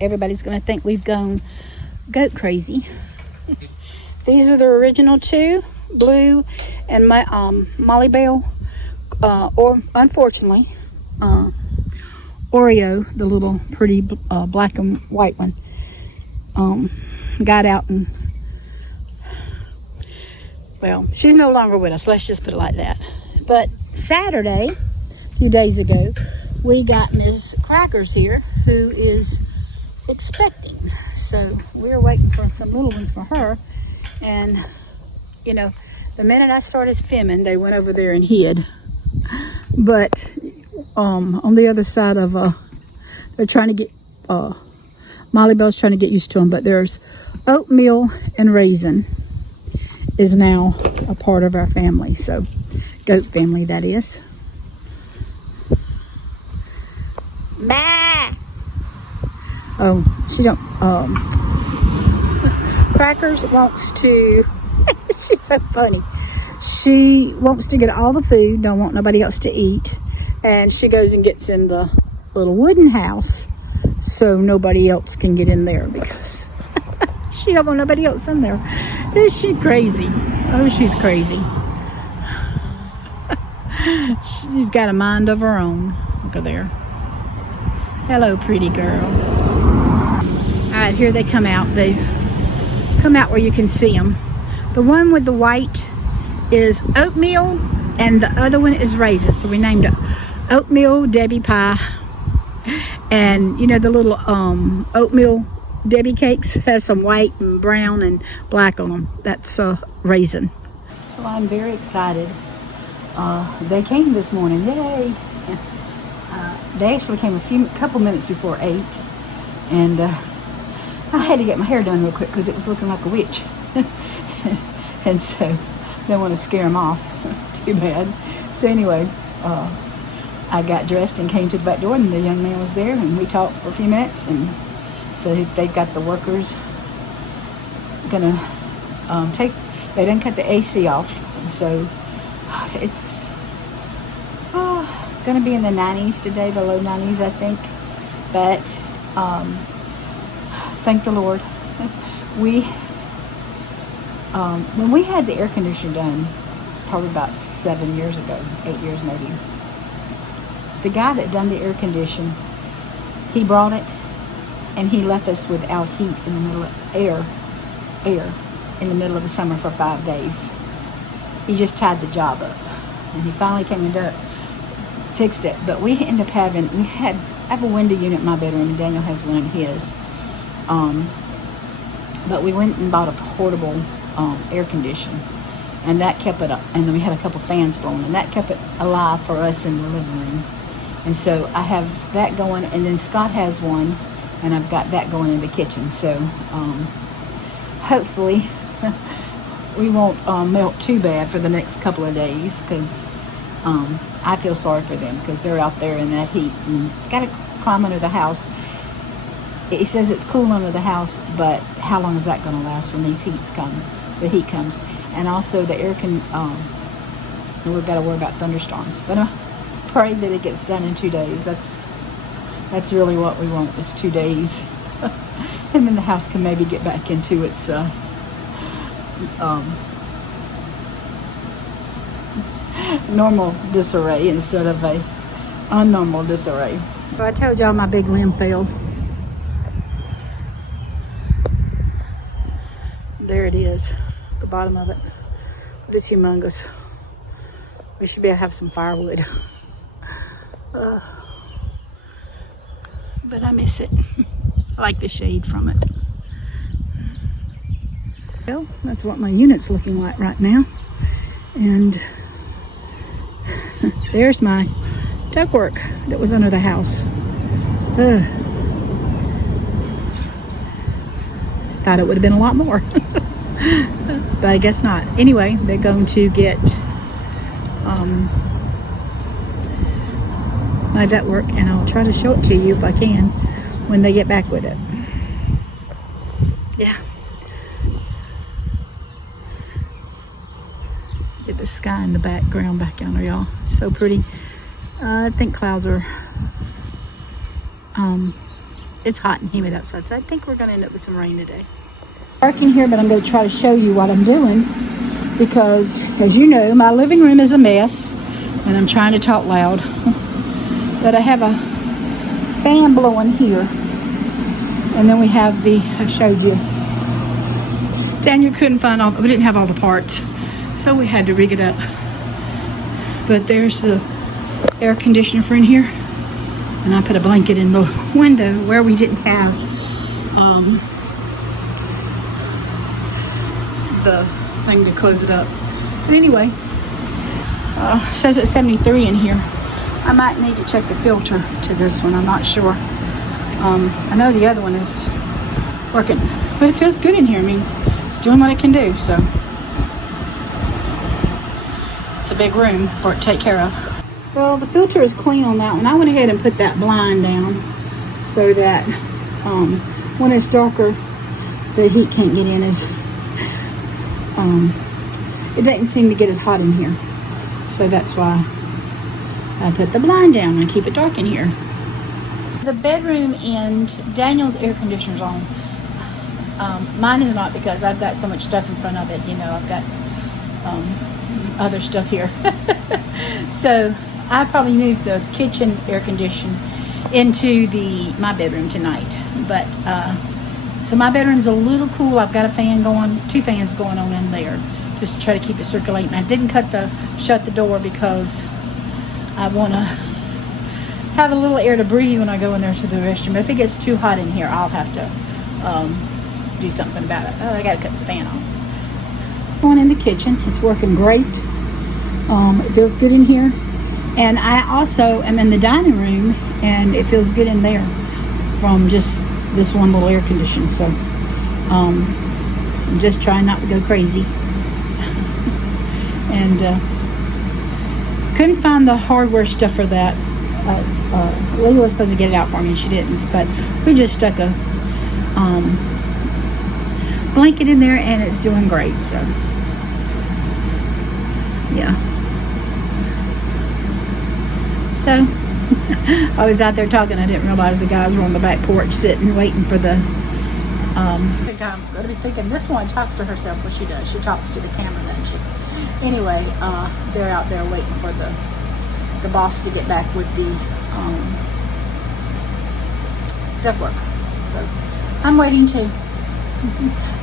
everybody's going to think we've gone goat crazy. These are the original two, Blue and my Molly Bell, or unfortunately, Oreo, the little pretty black and white one, got out and, well, she's no longer with us. Let's just put it like that. But Saturday, a few days ago, we got Miss Crackers here, who is expecting. So we're waiting for some little ones for her. And, you know, the minute I started filming, they went over there and hid. But on the other side of, they're trying to get, Molly Bell's trying to get used to them. But there's oatmeal and raisin is now a part of our family. So, goat family, that is. Bah! Oh, she don't, Crackers wants to, she's so funny. She wants to get all the food, don't want nobody else to eat. And she goes and gets in the little wooden house so nobody else can get in there because she don't want nobody else in there. Is she crazy? Oh, she's crazy. She's got a mind of her own. Look at there. Hello, pretty girl. All right, here they come out. They come out where you can see them. The one with the white is oatmeal and the other one is raisin. So we named it Oatmeal Debbie Pie. And you know the little oatmeal Debbie cakes has some white and brown and black on them. That's raisin. So I'm very excited. They came this morning. Yay! They actually came a couple minutes before 8. And I had to get my hair done real quick because it was looking like a witch. And so didn't want to scare them off. Too bad. So anyway, I got dressed and came to the back door, and the young man was there, and we talked for a few minutes. And so they've got the workers gonna they didn't cut the AC off, and so it's gonna be in the 90s today, the low 90s, I think. But thank the Lord. When we had the air conditioner done, probably about 7 years ago, 8 years maybe, the guy that done the air condition, he brought it and he left us without heat in the middle of air in the middle of the summer for 5 days. He just tied the job up, and he finally came and fixed it. But we ended up I have a window unit in my bedroom, and Daniel has one in his. But we went and bought a portable air conditioner, and that kept it up. And then we had a couple fans blowing, and that kept it alive for us in the living room. And so I have that going, and then Scott has one, and I've got that going in the kitchen. So hopefully we won't melt too bad for the next couple of days, because I feel sorry for them because they're out there in that heat and got to climb under the house. It says it's cool under the house, but how long is that going to last when these heats come? The heat comes, and also the air can. And we've got to worry about thunderstorms. But I pray that it gets done in 2 days. That's really what we want, is 2 days, and then the house can maybe get back into its normal disarray instead of a unnormal disarray. So I told y'all my big limb failed. There it is, the bottom of it. But it's humongous. We should be able to have some firewood. But I miss it. I like the shade from it. Well, that's what my unit's looking like right now. And there's my ductwork that was under the house. Thought it would have been a lot more. But I guess not. Anyway, they're going to get my ductwork, and I'll try to show it to you if I can when they get back with it. Yeah. Get the sky in the background back yonder, y'all. So pretty. I think clouds are it's hot and humid outside, so I think we're going to end up with some rain today. Dark in here, but I'm going to try to show you what I'm doing because, as you know, my living room is a mess, and I'm trying to talk loud. But I have a fan blowing here, and then we have I showed you. Daniel couldn't find we didn't have all the parts, so we had to rig it up. But there's the air conditioner for in here, and I put a blanket in the window where we didn't have the thing to close it up. But anyway, it says it's 73 in here. I might need to check the filter to this one. I'm not sure. I know the other one is working, but it feels good in here. I mean, it's doing what it can do, so it's a big room for it to take care of. Well, the filter is clean on that one. I went ahead and put that blind down so that when it's darker, the heat can't get in it doesn't seem to get as hot in here. So that's why I put the blind down and keep it dark in here. The bedroom and Daniel's air conditioner's on. Mine is not because I've got so much stuff in front of it. You know, I've got other stuff here. So I probably moved the kitchen air conditioner into my bedroom tonight. But so my bedroom's a little cool. I've got a fan going, 2 fans going on in there, just to try to keep it circulating. I didn't shut the door because I want to have a little air to breathe when I go in there to the restroom. But if it gets too hot in here, I'll have to do something about it. Oh, I got to cut the fan on. Going in the kitchen, it's working great. It feels good in here. And I also am in the dining room, and it feels good in there from just this one little air conditioner. So I'm just trying not to go crazy. And couldn't find the hardware stuff for that. Lily was supposed to get it out for me and she didn't, but we just stuck a blanket in there and it's doing great. So yeah, so I was out there talking. I didn't realize the guys were on the back porch sitting waiting for the I think I'm going to be thinking this one talks to herself. What she does, she talks to the camera, doesn't she? Anyway, they're out there waiting for the boss to get back with the ductwork. So I'm waiting too.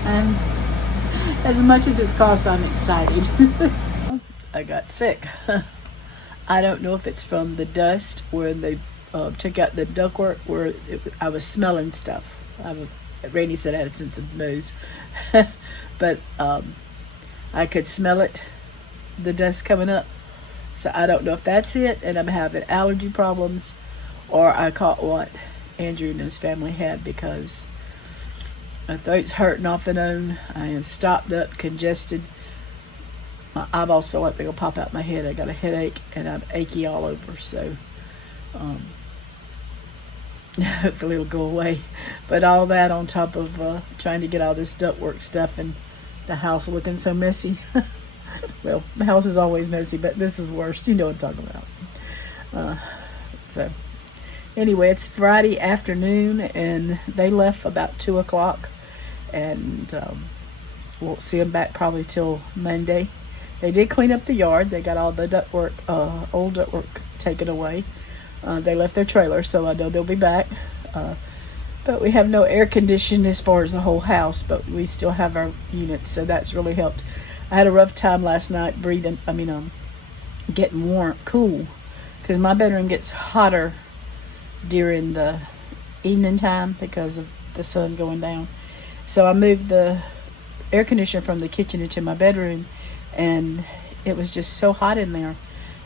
And as much as it's cost, I'm excited. I got sick. I don't know if it's from the dust where they took out the ductwork, where I was smelling stuff. Randy said I had a sensitive nose. But I could smell it, the dust coming up. So I don't know if that's it, and I'm having allergy problems, or I caught what Andrew and his family had, because my throat's hurting off and on. I am stopped up, congested. My eyeballs feel like they're gonna pop out my head. I got a headache and I'm achy all over. So hopefully it'll go away. But all that on top of trying to get all this ductwork stuff and the house looking so messy. Well, the house is always messy, but this is worse. You know what I'm talking about. So anyway, it's Friday afternoon and they left about 2 o'clock, and won't see them back probably till Monday. They did clean up the yard. They got all the ductwork, old ductwork taken away. They left their trailer, so I know they'll be back. But we have no air conditioning as far as the whole house, but we still have our units, so that's really helped. I had a rough time last night getting warm, cool, because my bedroom gets hotter during the evening time because of the sun going down. So I moved the air conditioner from the kitchen into my bedroom, and it was just so hot in there.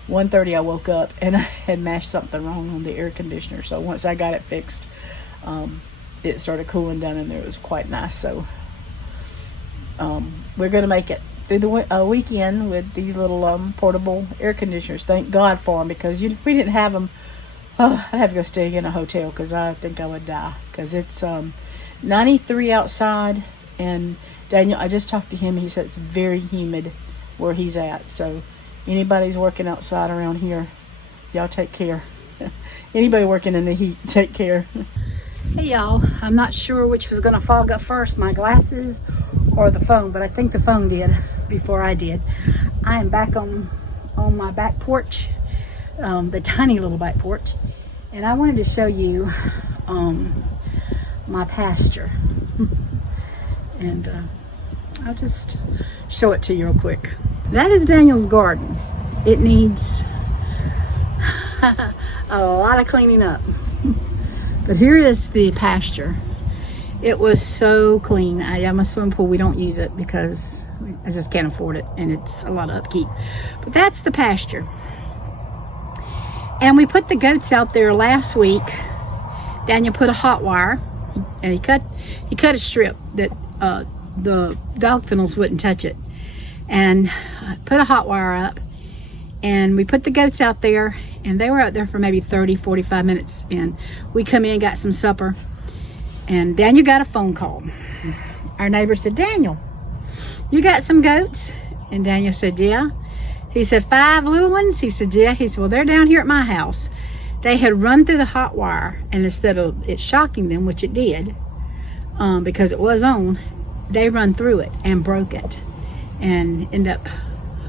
1:30 I woke up and I had mashed something wrong on the air conditioner. So once I got it fixed, it started cooling down in there. It was quite nice. So we're going to make it through the weekend with these little portable air conditioners. Thank God for them, because if we didn't have them, I'd have to go stay in a hotel, because I think I would die, because it's 93 outside. And Daniel, I just talked to him. He said it's very humid where he's at. So anybody's working outside around here, y'all take care. Anybody working in the heat, take care. Hey y'all, I'm not sure which was gonna fog up first, my glasses or the phone, but I think the phone did before I did. I am back on my back porch, the tiny little back porch, and I wanted to show you my pasture. And I'll just show it to you real quick. That is Daniel's garden. It needs a lot of cleaning up. But here is the pasture. It was so clean. I have my swimming pool. We don't use it because I just can't afford it, and it's a lot of upkeep. But that's the pasture. And we put the goats out there last week. Daniel put a hot wire, and he cut a strip that the dog kennels wouldn't touch it, and put a hot wire up, and we put the goats out there, and they were out there for maybe 30-45 minutes, and we come in, got some supper, and Daniel got a phone call. Our neighbor said, "Daniel, you got some goats?" And Daniel said, "Yeah." He said, "5 little ones?" He said, "Yeah." He said, "Well, they're down here at my house." They had run through the hot wire, and instead of it shocking them, which it did, because it was on, they run through it and broke it, and end up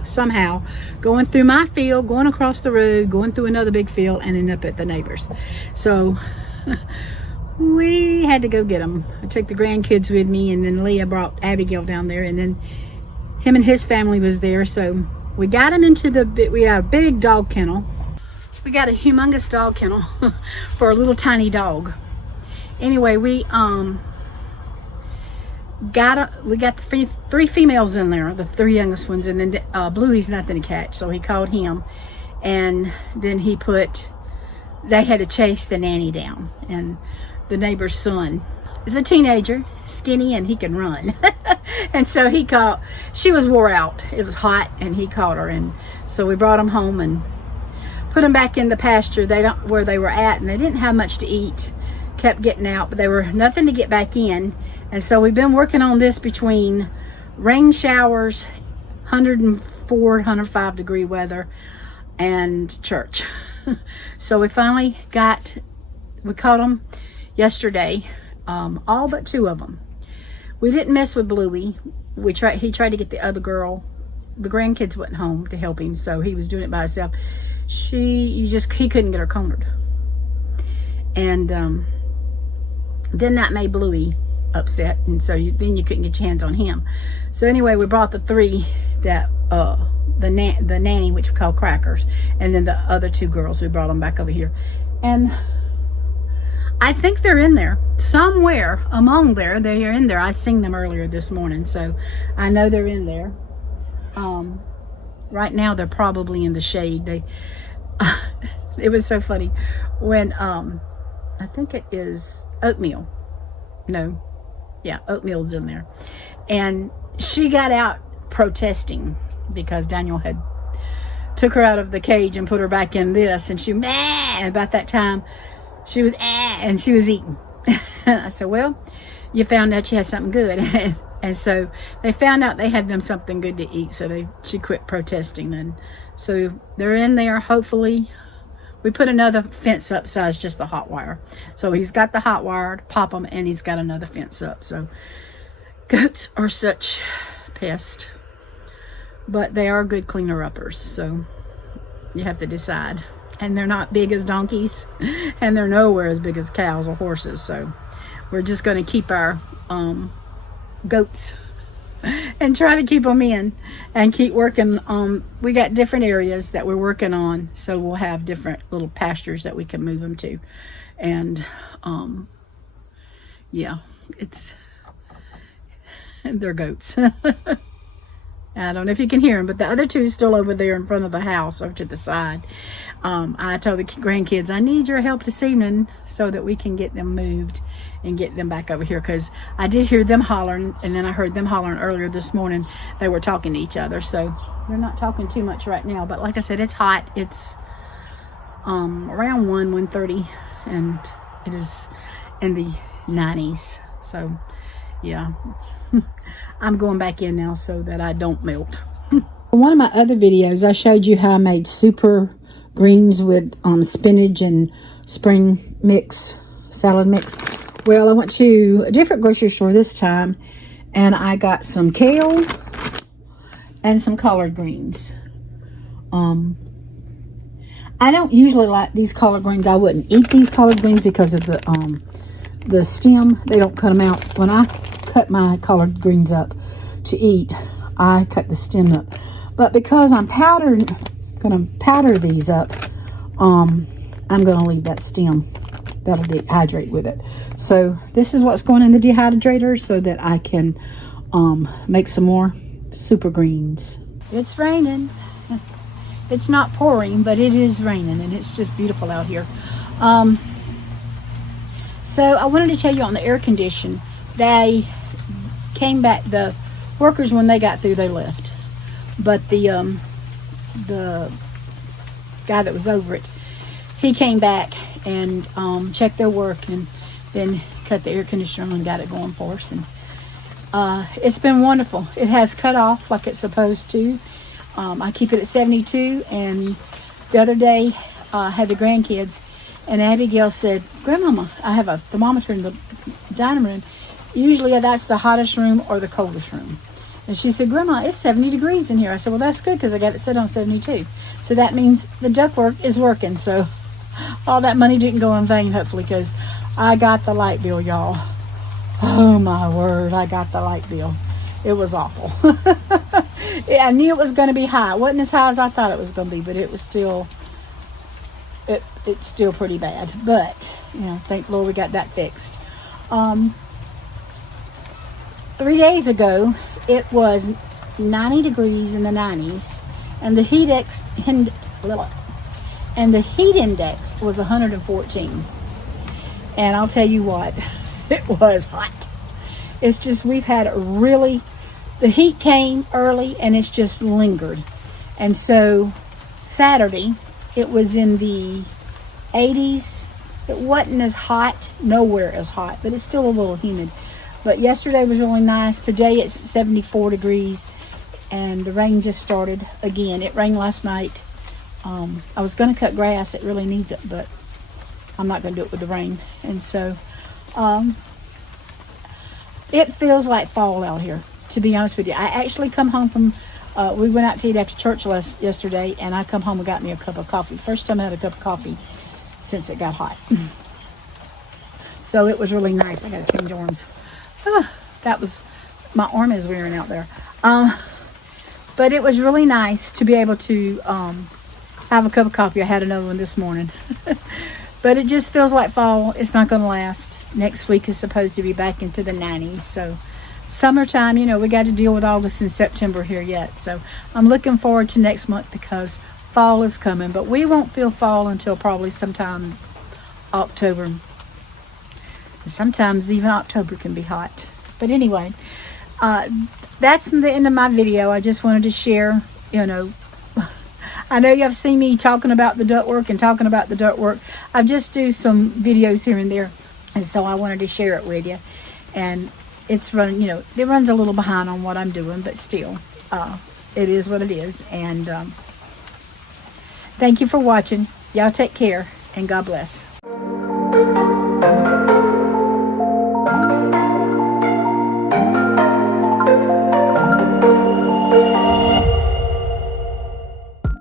somehow going through my field, going across the road, going through another big field, and end up at the neighbors. So we had to go get them. I took the grandkids with me, and then Leah brought Abigail down there, and then him and his family was there. So we got him into we got a big dog kennel. We got a humongous dog kennel for a little tiny dog. Anyway, we got the 3 females in there, the 3 youngest ones, and then Bluey's nothing to catch, so he called him, and then they had to chase the nanny down, and the neighbor's son is a teenager, skinny, and he can run. And so she was wore out, it was hot, and he caught her, and so we brought them home and put them back in the pasture where they were at, and they didn't have much to eat, kept getting out, but they were nothing to get back in. And so we've been working on this between rain showers, 104, 105 degree weather, and church. So we finally we caught them yesterday, all but 2 of them. We didn't mess with Bluey. He tried to get the other girl. The grandkids wasn't home to help him, so he was doing it by himself. He couldn't get her cornered. And then that made Bluey upset, and so then you couldn't get your hands on him. So anyway, we brought the 3 that the nanny, which we call Crackers, and then the other 2 girls, we brought them back over here, and I think they're in there somewhere among there. They are in there. I seen them earlier this morning, so I know they're in there. Right now they're probably in the shade. It was so funny when I think it is Oatmeal. No, yeah, Oatmeal's in there, and she got out protesting because Daniel had took her out of the cage and put her back in this, and she about that time she was and she was eating. I said, "Well, you found out she had something good." And so they found out they had them something good to eat, so she quit protesting, and so they're in there. Hopefully we put another fence up besides just the hot wire. So he's got the hot wire to pop them, and he's got another fence up. So goats are such pests, but they are good cleaner-uppers, so you have to decide. And they're not big as donkeys, and they're nowhere as big as cows or horses. So we're just going to keep our goats and try to keep them in and keep working on. We got different areas that we're working on, so we'll have different little pastures that we can move them to. And yeah, they're goats. I don't know if you can hear them, but the other 2 is still over there in front of the house over to the side. I told the grandkids, I need your help this evening so that we can get them moved and get them back over here, because I did hear them hollering, and then I heard them hollering earlier this morning. They were talking to each other, so they're not talking too much right now, but like I said, it's hot. It's around 1:30, and it is in the 90s. So yeah, I'm going back in now so that I don't melt. In one of my other videos, I showed you how I made super greens with spinach and spring mix, salad mix. Well, I went to a different grocery store this time, and I got some kale and some collard greens. I don't usually like these collard greens. I wouldn't eat these collard greens because of the stem. They don't cut them out. When I cut my collard greens up to eat, I cut the stem up. But because I'm gonna powder these up, I'm gonna leave that stem. That'll dehydrate with it. So this is what's going in the dehydrator so that I can make some more super greens. It's raining. It's not pouring, but it is raining, and it's just beautiful out here. So I wanted to tell you on the air condition, they came back. The workers, when they got through, they left. But the guy that was over it, he came back and checked their work, and then cut the air conditioner on and got it going for us. And it's been wonderful. It has cut off like it's supposed to. I keep it at 72, and the other day I had the grandkids, and Abigail said, "Grandmama, I have a thermometer in the dining room. Usually that's the hottest room or the coldest room." And she said, "Grandma, it's 70 degrees in here." I said, "Well, that's good because I got it set on 72. So that means the ductwork is working." So all that money didn't go in vain, hopefully, because I got the light bill, y'all. Oh, my word, I got the light bill. It was awful. Yeah, I knew it was going to be high. It wasn't as high as I thought it was going to be, but it was still, it's still pretty bad. But, you know, thank the Lord we got that fixed. 3 days ago, it was 90 degrees in the 90s, and the heat index was 114. And I'll tell you what, it was hot. It's just, we've had the heat came early and it's just lingered. And so Saturday, it was in the 80s. It wasn't as hot, nowhere as hot, but it's still a little humid. But yesterday was really nice. Today it's 74 degrees, and the rain just started again. It rained last night. I was going to cut grass. It really needs it, but I'm not going to do it with the rain. And so it feels like fall out here, to be honest with you. I actually come home from, we went out to eat after church yesterday, and I come home and got me a cup of coffee. First time I had a cup of coffee since it got hot. So it was really nice. I got to change arms. That was, my arm is wearing out there. But it was really nice to be able to have a cup of coffee. I had another one this morning. But it just feels like fall. It's not going to last. Next week is supposed to be back into the 90s. So summertime, you know, we got to deal with August and September here yet. So I'm looking forward to next month because fall is coming. But we won't feel fall until probably sometime October. And sometimes even October can be hot. But anyway, that's the end of my video. I just wanted to share, you know, I know you have seen me talking about the ductwork. I just do some videos here and there, and so I wanted to share it with you. And it's running, you know, it runs a little behind on what I'm doing, but still, it is what it is. And thank you for watching. Y'all take care, and God bless.